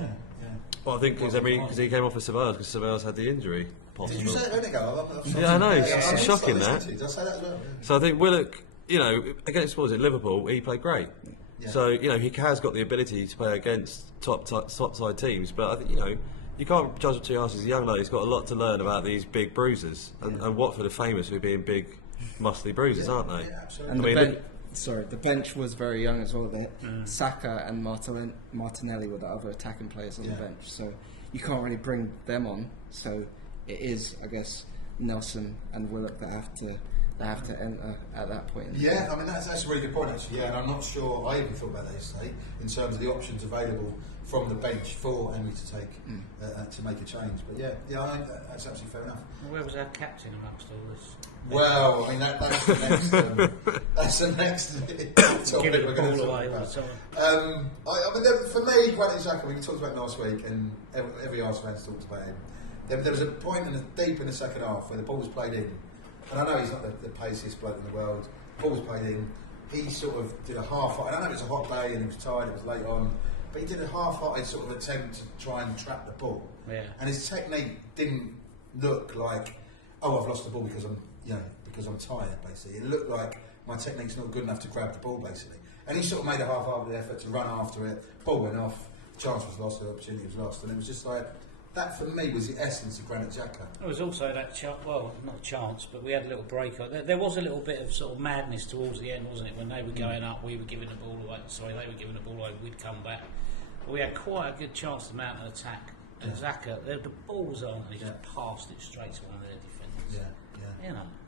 Well, I think because he came off for Ceballos because Ceballos had the injury. Possible. Did you say it a minute ago? Yeah, I know. It's shocking that. Did I say that as well? So I think Willock, against what was it, Liverpool, he played great. So he has got the ability to play against top side teams, but I think you can't judge him too harsh. He's a young lad. He's got a lot to learn about these big bruisers, and Watford are famous for being big, muscly bruisers, aren't they? Yeah, absolutely. And the bench was very young as well. Saka and Martinelli were the other attacking players on the bench, so you can't really bring them on. So it is, I guess, Nelson and Willock that have to enter at that point. I mean that's a really good point actually. And I'm not sure I even thought about that yesterday in terms of the options available from the bench for Emery to take to make a change. But I think that's absolutely fair enough. Where was our captain amongst all this? Well, I mean that's the next topic we're going to talk about. I mean, for me, Granit Xhaka, we talked about him last week, and every Arsenal fan's talked about him. There was a point deep in the second half where the ball was played in, and I know he's not the paciest bloke in the world. The ball was played in. He sort of did a half-hearted. I know it was a hot day and he was tired. It was late on, but he did a half-hearted sort of attempt to try and trap the ball. And his technique didn't look like, oh, I've lost the ball because I'm tired. Basically, it looked like my technique's not good enough to grab the ball. Basically, and he sort of made a half-hearted effort to run after it. Ball went off. Chance was lost. The opportunity was lost, and it was just like. That for me was the essence of Granit Xhaka. It was also that not a chance, but we had a little break. There was a little bit of sort of madness towards the end, wasn't it? When they were going up, we were giving the ball away. Sorry, they were giving the ball away. We'd come back. But we had quite a good chance to mount an attack. And Xhaka, the ball was on, and he just passed it straight to one of their defenders.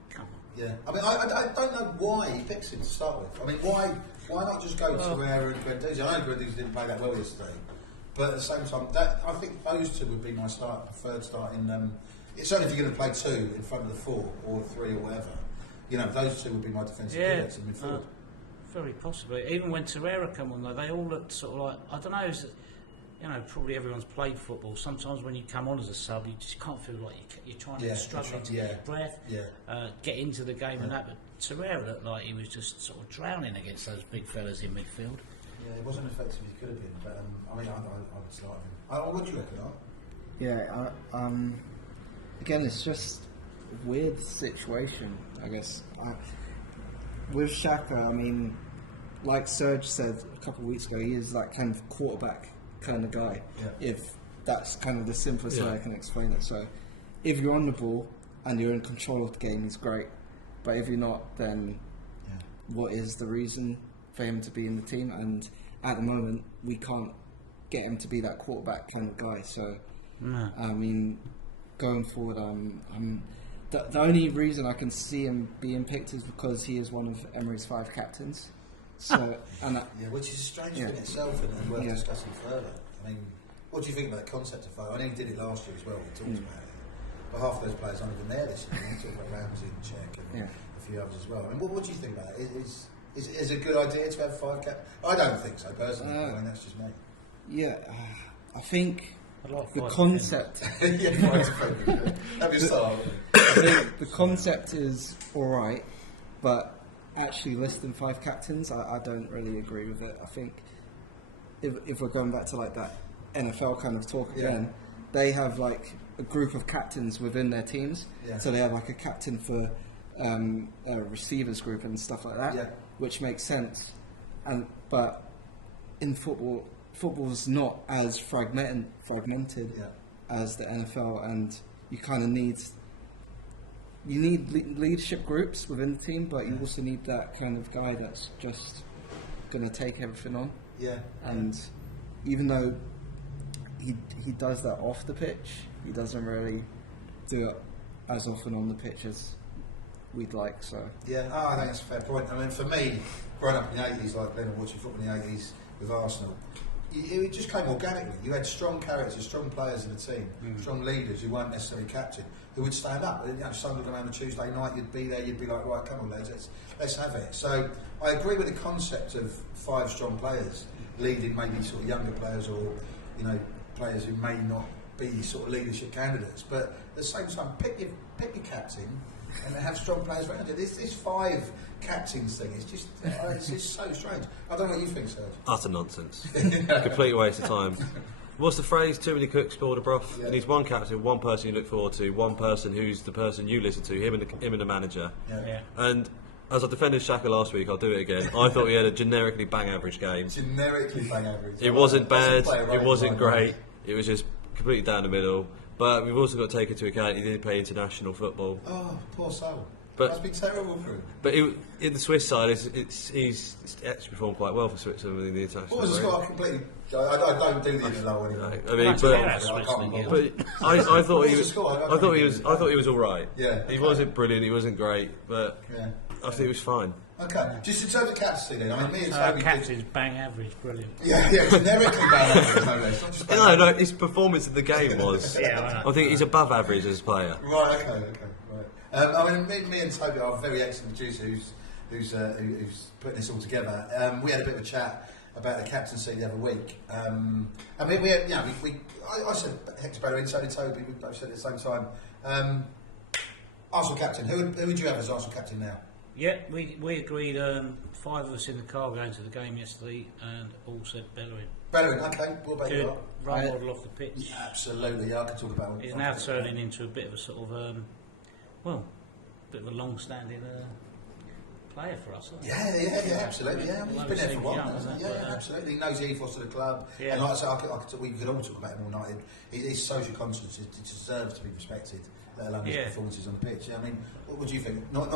Come on. Yeah, I mean, I don't know why he picks him to start with. I mean, why not just go to Torreira and Guendouzi? I know Guendouzi didn't play that well yesterday. But at the same time, I think those two would be my preferred start in. Certainly, if you're going to play two in front of the 4 or 3 or whatever, those two would be my defensive pillars in midfield. Very possibly. Even when Torreira come on, though, they all looked sort of like I don't know. Probably everyone's played football. Sometimes when you come on as a sub, you just can't feel like you're trying to struggle to get your breath, get into the game and that. But Torreira looked like he was just sort of drowning against those big fellas in midfield. Yeah, it wasn't effective as he could have been, but I mean, I would start him. What do you reckon, Art? Yeah, again, it's just a weird situation, I guess. With Xhaka, I mean, like Serge said a couple of weeks ago, he is that kind of quarterback kind of guy. If that's kind of the simplest way I can explain it. So, if you're on the ball and you're in control of the game, he's great. But if you're not, then what is the reason for him to be in the team? And at the moment we can't get him to be that quarterback kind of guy, so I mean going forward the only reason I can see him being picked is because he is one of Emery's 5 captains, so which is a strange thing in itself and worth discussing further. I mean, what do you think about the concept of 5? I know he did it last year as well, we talked about it, but half of those players aren't even there this year. We talked about Ramsey and Czech and a few others as well. I mean, what do you think about it? Is it a good idea to have 5 captains? I don't think so, personally. I mean, that's just me. Yeah, I think the concept... That'd be a start. I think the concept is alright, but actually listing 5 captains, I don't really agree with it. I think if we're going back to like that NFL kind of talk again, they have like a group of captains within their teams. So they have like a captain for a receivers group and stuff like that. Which makes sense, but in football, football's not as fragmented as the NFL, and you kind of need leadership groups within the team, but you also need that kind of guy that's just going to take everything on. Yeah. And even though he does that off the pitch, he doesn't really do it as often on the pitch as we'd like. So yeah, I think that's a fair point. I mean, for me, growing up in the 80s, like Glenn, watching football in the 80s with Arsenal, it just came organically. You had strong characters, strong players in the team, strong leaders who weren't necessarily captain, who would stand up. You know, Sunderland around a Tuesday night, you'd be there, you'd be like, right, come on lads, let's have it. So I agree with the concept of 5 strong players leading maybe sort of younger players, or you know, players who may not be sort of leadership candidates, but at the same time pick your captain and have strong players around you. This 5 captains thing is just it's so strange. I don't know what you think, Serge. Utter nonsense. Complete waste of time. What's the phrase? Too many cooks spoil the broth. And he's one captain, one person you look forward to, one person who's the person you listen to, him and the manager. Yeah. And as I defended Xhaka last week, I'll do it again. I thought he had a generically bang average game. Generically bang average. It wasn't bad, it wasn't great, it was just completely down the middle. But we've also got to take into account he didn't play international football. Oh, poor soul. But must be terrible for him. But in the Swiss side, he's actually performed quite well for Switzerland in the international. What was the score? Completely. I don't do the low anymore. I mean, I thought he was all right. Yeah. He wasn't brilliant. He wasn't great, but yeah. I think he was fine. Okay. Just in terms of captaincy, then. I mean, me and Toby. Captain's bang average, brilliant. Yeah, generically bang average, no less. Not just bang No, his performance in the game was. I think he's above average as a player. Right. Okay. Right. I mean, me and Toby, our very excellent producer, who's putting this all together. We had a bit of a chat about the captaincy the other week. I mean, I said Hector Bellerin, so did Toby. We both said it at the same time. Arsenal captain. Who would you have as Arsenal captain now? Yeah, we agreed. 5 of us in the car going to the game yesterday, and all said Bellerin. Bellerin, okay. What about Good you? role model off the pitch. Absolutely, I could talk about it. He's now turning into a bit of a sort of, bit of a long-standing player for us. Yeah, absolutely. Yeah, I mean, he's been there for a while now, hasn't he? Yeah, absolutely. He knows the ethos of the club. Yeah. And like I said, we could all talk about him all night. His social conscience deserves to be respected, let alone his performances on the pitch. I mean, what would you think? Not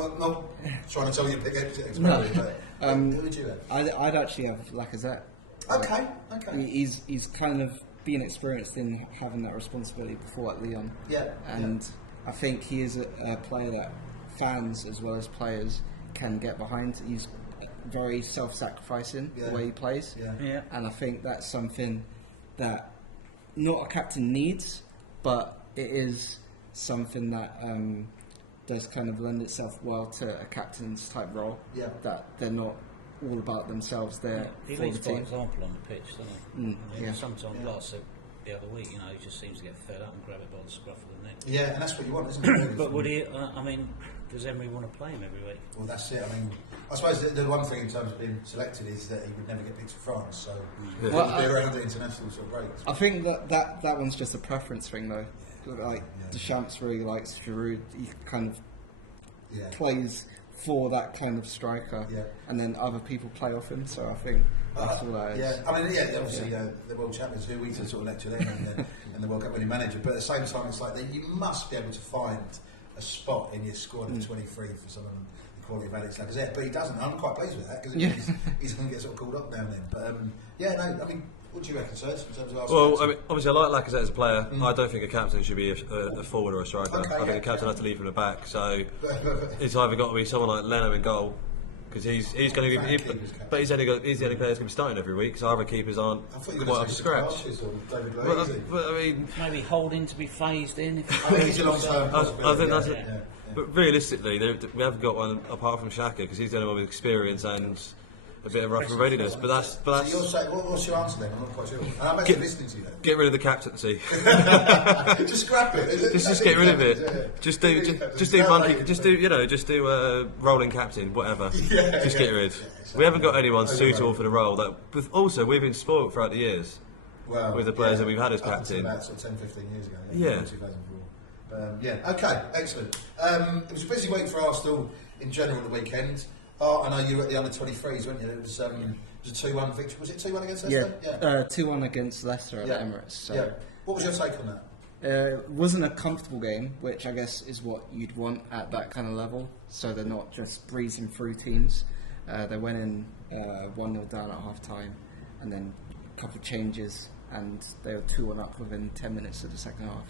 trying to tell you a big experiment, but who would you have? I'd actually have Lacazette. Okay. He's kind of been experienced in having that responsibility before at Lyon. Yeah. And I think he is a player that fans as well as players can get behind. He's very self-sacrificing the way he plays. Yeah. And I think that's something that not a captain needs, but it is something that does kind of lend itself well to a captain's type role. Yeah. That they're not all about themselves. They're He for leads the by team. example on the pitch, doesn't he? Sometimes, like I said the other week, he just seems to get fed up and grab it by the scruff of the neck. Yeah, and that's what you want, isn't it? Really? But would he? Does Emery want to play him every week? Well, that's it. I mean, I suppose the one thing in terms of being selected is that he would never get picked for France, so he would be around the international sort of breaks. I think that one's just a preference thing, though. Like Deschamps really likes Giroud. He kind of plays for that kind of striker, and then other people play off him. So I think that's all that is. Yeah, I mean, obviously the world champions, who we to sort of lecture them and the World Cup winning manager, but at the same time, it's like you must be able to find a spot in your squad of 23 for someone the quality of Alex Lacazette, but he doesn't. I'm quite pleased with that because he's going to get sort of called up now and then. But I mean, what do you reckon, Serge, in terms of Arsenal? Well, I mean, obviously, I like Lacazette as a player. I don't think a captain should be a forward or a striker. Okay, I think a captain has to lead from the back. So it's either got to be someone like Leno in goal, because he's going to be. But he's the only player that's going to be starting every week. So other keepers aren't quite up to scratch. But I mean, maybe Holding to be phased in. I think he's a long-term I think that's it. But realistically, we haven't got one apart from Xhaka, because he's the only one with experience and a bit of rough and readiness. But that's. So you're saying, what's your answer then? I'm not quite sure. And I'm actually listening to you then. Get rid of the captaincy. Just scrap it. Just get rid of it. Just do monkey. Just do rolling captain, whatever. Just get rid. We haven't got anyone suitable for the role. Also, we've been spoilt throughout the years with the players that we've had as captain. About sort of 10, 15 years ago. Yeah. 2004. Okay, excellent. It was a busy week for Arsenal in general at the weekend. I know you were at the under-23s, weren't you? It was It was a 2-1 victory. Was it 2-1 against Yeah, Leicester? 2-1 against Leicester at the Emirates. So. Yeah. What was your take on that? It wasn't a comfortable game, which I guess is what you'd want at that kind of level. So they're not just breezing through teams. They went in 1-0 down at half time, and then a couple of changes, and they were 2-1 up within 10 minutes of the second half.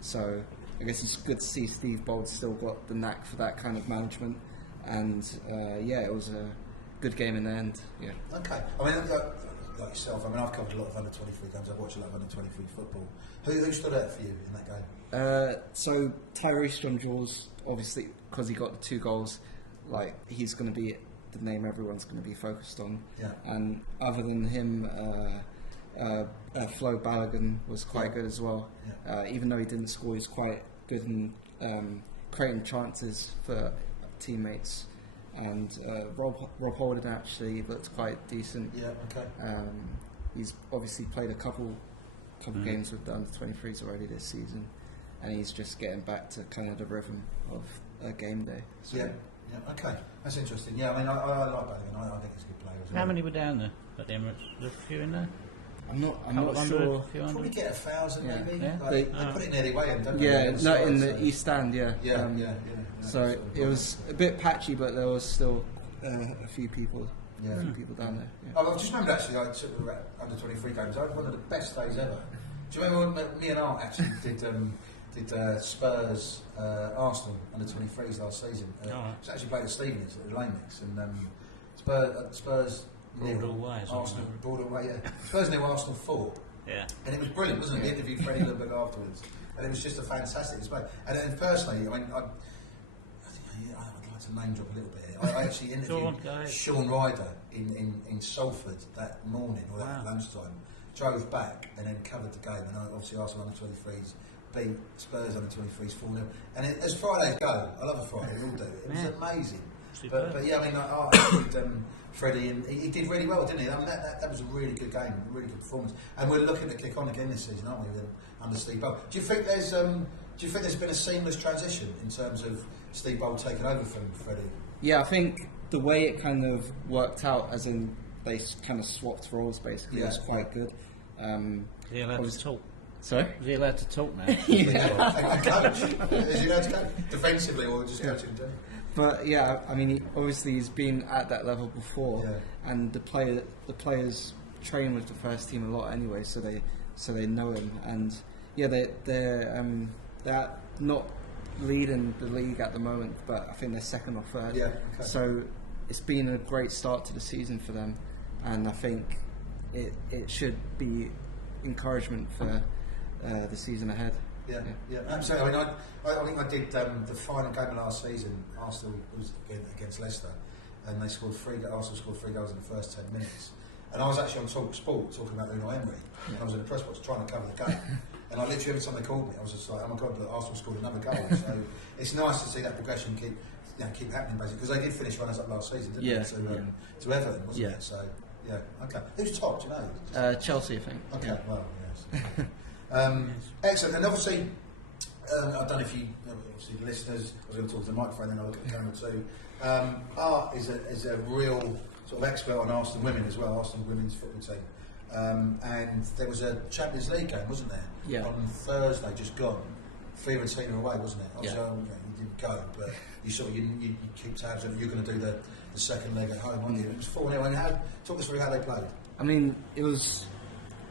So I guess it's good to see Steve Bold still got the knack for that kind of management. And it was a good game in the end. Yeah. Okay. I mean, like yourself, I mean, I've covered a lot of under 23 games. I've watched a lot of under 23 football. Who stood out for you in that game? So Tyrese John-Jaws, obviously, because he got the 2 goals, like he's going to be the name everyone's going to be focused on. Yeah. And other than him, Flo Balogun was quite good as well. Yeah. Even though he didn't score, he's quite good in creating chances for teammates. And Rob Holden actually looked quite decent. Yeah. Okay. He's obviously played a couple games with the under-23s already this season, and he's just getting back to kind of the rhythm of a game day. So Yeah, okay, that's interesting. Yeah, I mean, I like Balogun. I think he's a good player as well. How many were down there at the Emirates? Was there a few in there? I'm not sure. Probably get 1,000 Yeah. maybe. Yeah. Like, they put it near the way in, don't they? Yeah, On the no, side, in so- the East Stand, yeah. Yeah. So it was a bit patchy, but there was still a few people. Yeah. A few people down there. Yeah. I just remember actually, I took the under 23 games. I had one of the best days ever. Do you remember when me and Art actually did Spurs Arsenal under 23s last season? It was actually played at Stevenage at the Lamix, and Spurs Broad away, Arsenal Broad away. Yeah, Spurs knew Arsenal 4. Yeah. And it was brilliant, wasn't it? We interviewed Freddie a little bit afterwards, and it was just a fantastic display. And then personally, I mean, I'd like to name drop a little bit here. I actually interviewed Sean Ryder in Salford that morning, or that lunchtime, drove back and then covered the game. And obviously Arsenal under 23s beat Spurs under 23s 4-0. And as Fridays go, I love a Friday, we all do. It was amazing. But yeah, I mean, I interviewed Freddie, and he did really well, didn't he? I mean, that was a really good game, a really good performance. And we're looking to kick on again this season, aren't we? Under Steve Bold. Do you think there's been a seamless transition in terms of Steve Bold taking over from Freddie? Yeah, I think the way it kind of worked out, as in they kind of swapped roles basically, was quite good. Is he allowed to talk? Sorry? Is he allowed to talk now? And coach? Is he allowed to coach defensively or just coaching in general? But yeah, I mean, obviously he's been at that level before, and the players train with the first team a lot anyway, so they know him, and yeah, they're not leading the league at the moment, but I think they're second or third. Yeah, okay. So it's been a great start to the season for them, and I think it should be encouragement for the season ahead. Yeah, absolutely. I mean, I think I did the final game of last season. Arsenal was against Leicester, and they scored Arsenal scored 3 goals in the first 10 minutes. And I was actually on Talk Sport talking about Unai Emery. I was in the press box trying to cover the game, and I literally every time they called me, I was just like, "Oh my God!" But Arsenal scored another goal. So it's nice to see that progression keep happening, basically, because they did finish runners up last season, didn't they? To Everton, wasn't it? So yeah, okay. Who's top? Do you know? Chelsea, I think. Okay, well, yes. Excellent, and obviously, I don't know if you, obviously the listeners, I was going to talk to the microphone, then I'll look at the camera too. Art is a real sort of expert on Arsenal women as well, Arsenal women's football team. And there was a Champions League game, wasn't there? Yeah. On Thursday, just gone. Fiorentina away, wasn't it? Yeah. You didn't go, but you sort of you keep tabs on it. You're going to do the second leg at home, aren't you? It was 4-0. And talk us through how they played. I mean, it was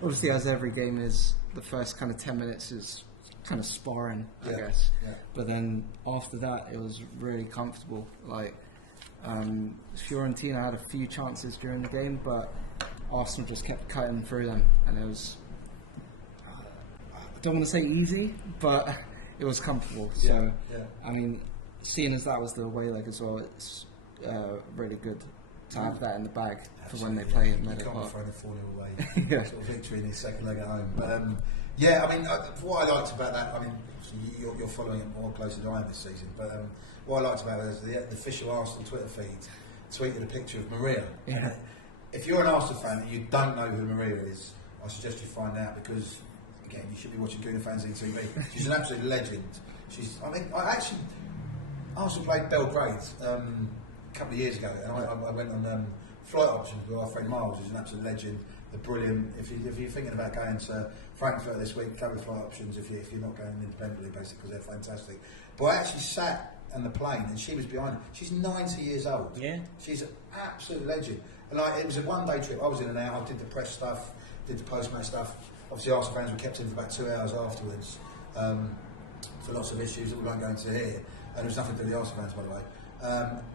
obviously, as every game is, the first kind of 10 minutes is kind of sparring, I guess. Yeah. But then after that, it was really comfortable. Like, Fiorentina had a few chances during the game, but Arsenal just kept cutting through them, and it was, I don't want to say easy, but it was comfortable. So, I mean, seeing as that was the away leg as well, it's really good to have that in the bag for when they play at Meadow Park. You can't be throwing a 4-0 away sort of victory in his second leg at home. But I mean, what I liked about that, I mean, you're following it more closely than I am this season, but what I liked about it is the official Arsenal Twitter feed tweeted a picture of Maria. Yeah. If you're an Arsenal fan and you don't know who Maria is, I suggest you find out, because again, you should be watching Gooner Fanzine TV. She's an absolute legend. Arsenal played Belgrade a couple of years ago, and I went on flight options with our friend Miles, who's an absolute legend. They're brilliant. If you're thinking about going to Frankfurt this week, go with flight options if you're not going independently, basically, because they're fantastic. But I actually sat on the plane and she was behind. She's 90 years old. Yeah. She's an absolute legend. And like, it was a one-day trip. I was in and out. I did the press stuff, did the post-match stuff. Obviously, Arsenal fans were kept in for about 2 hours afterwards for lots of issues that we won't go into here. And there was nothing to do with the Arsenal fans, by the way.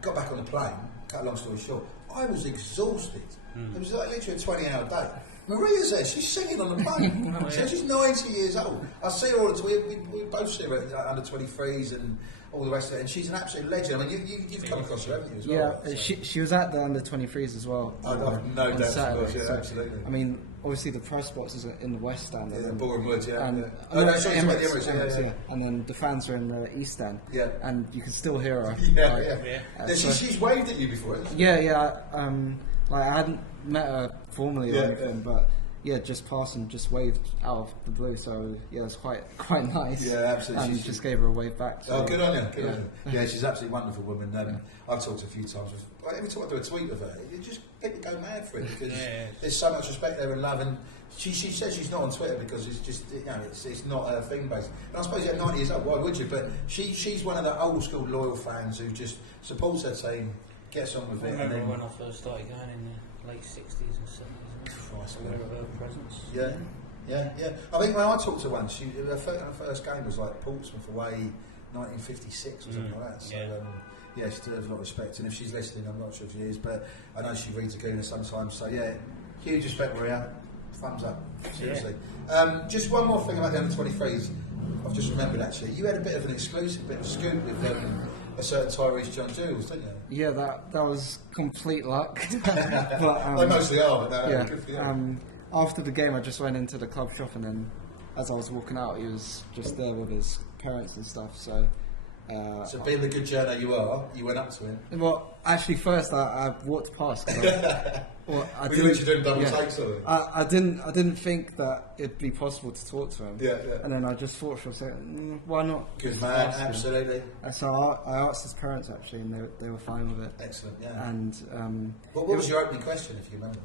Got back on the plane. Cut a long story short, I was exhausted. It was like literally a 20-hour day. Maria's there, she's singing on the plane. So she's 90 years old. I see her all the time. We both see her at under 23s and all the rest of it. And she's an absolute legend. I mean, you've come across her, haven't you, as well? Yeah, she was at the under 23s as well. I have no doubt. Saturday, Yeah, so, absolutely. I mean, obviously the press box is in the West Stand. Yeah, Boreham Wood, yeah. And, Emirates, and then the fans are in the East Stand. Yeah. And you can still hear her. She's waved at you before, hasn't she? Yeah. Like I hadn't met her formally or anything, but just passed and just waved out of the blue. So yeah, it's quite nice. Yeah, absolutely. And just gave her a wave back. So, good on you. Good on you. Yeah, she's an absolutely wonderful woman. I've talked to her a few times. Every time I do a tweet with her, you just people go mad for it because there's so much respect there and love. And she says she's not on Twitter because it's just it's not her thing, basically. And I suppose at 90 years old, why would you? But she's one of the old school loyal fans who just supports her team, gets on with it. I remember when I first started going in the late 60s and 70s. Christ, aware of her presence. Yeah. I think when I talked to her once, her first game was like Portsmouth away, 1956 or something like that. So she deserves a lot of respect. And if she's listening, I'm not sure if she is, but I know she reads a Gooner sometimes. So yeah, huge respect, Maria. Thumbs up, seriously. Just one more thing about the under-23s. I've just remembered actually. You had a bit of an exclusive, bit of a scoop with a certain Tyrese John Jules, didn't you? Yeah, that was complete luck. But, they mostly are, but good for you. After the game, I just went into the club shop, and then as I was walking out, he was just there with his parents and stuff. So being the good journo you are, you went up to him. Well, actually, first I walked past. I were you literally doing double takes of him? I didn't think that it'd be possible to talk to him. Yeah. And then I just thought for a second, why not? Good man, absolutely. And so I asked his parents actually, and they were fine with it. Excellent, yeah. And what was your opening question, if you remember?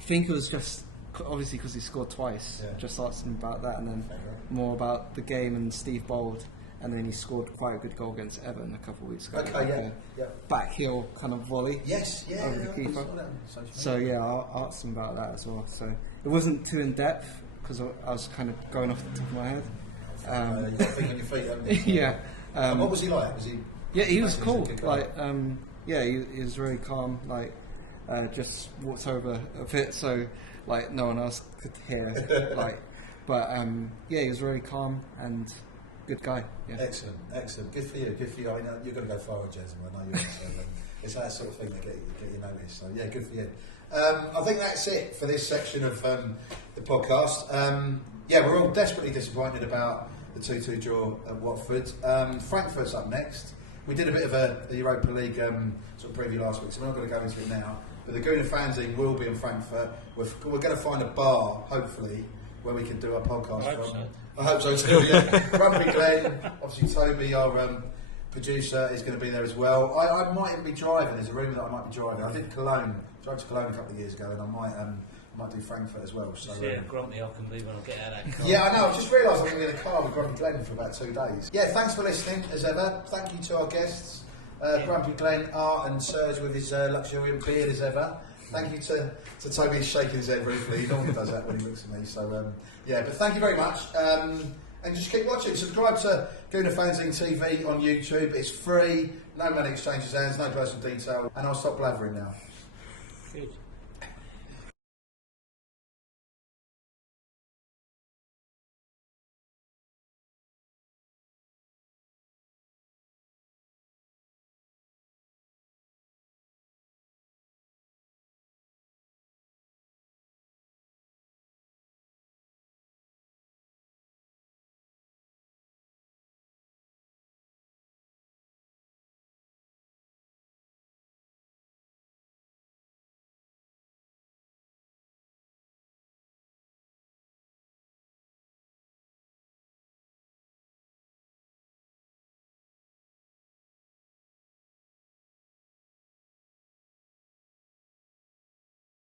I think it was just obviously because he scored twice. Yeah. Just asked him about that, and then more about the game and Steve Bold. And then he scored quite a good goal against Everton a couple of weeks ago. Okay, back heel kind of volley. Yes, over the keeper. So yeah, I asked him about that as well. So it wasn't too in depth because I was kind of going off the top of my head. You got to think on your feet, haven't you? Yeah. And what was he like? Was he? Yeah, he was cool. Like, he was really calm. Like, just walked over a bit so like no one else could hear. But he was very calm and good guy. Yeah. Excellent. Good for you. I know you're going to go far on Jez, I know you are. So, it's that sort of thing that get you noticed. So yeah, good for you. I think that's it for this section of the podcast. We're all desperately disappointed about the 2-2 draw at Watford. Frankfurt's up next. We did a bit of a Europa League sort of preview last week, so we're not going to go into it now. But the Gooner Fanzine will be in Frankfurt. We're going to find a bar, hopefully, where we can do our podcast I hope so too, yeah. Grumpy Glenn, obviously Toby, our producer, is going to be there as well. I might even be driving. There's a rumour that I might be driving. I did Cologne. Drove to Cologne a couple of years ago, and I might do Frankfurt as well. So Grumpy I can be when I get out of that car. Yeah, I know. I've just realised I'm going to be in a car with Grumpy Glenn for about 2 days. Yeah, thanks for listening, as ever. Thank you to our guests, Grumpy Glenn, Art and Serge with his luxuriant beard, as ever. Thank you to Toby shaking his head briefly. He normally does that when he looks at me. So, but thank you very much. And just keep watching. Subscribe to Gooner Fanzine TV on YouTube. It's free. No money exchanges hands, no personal detail. And I'll stop blathering now. Good.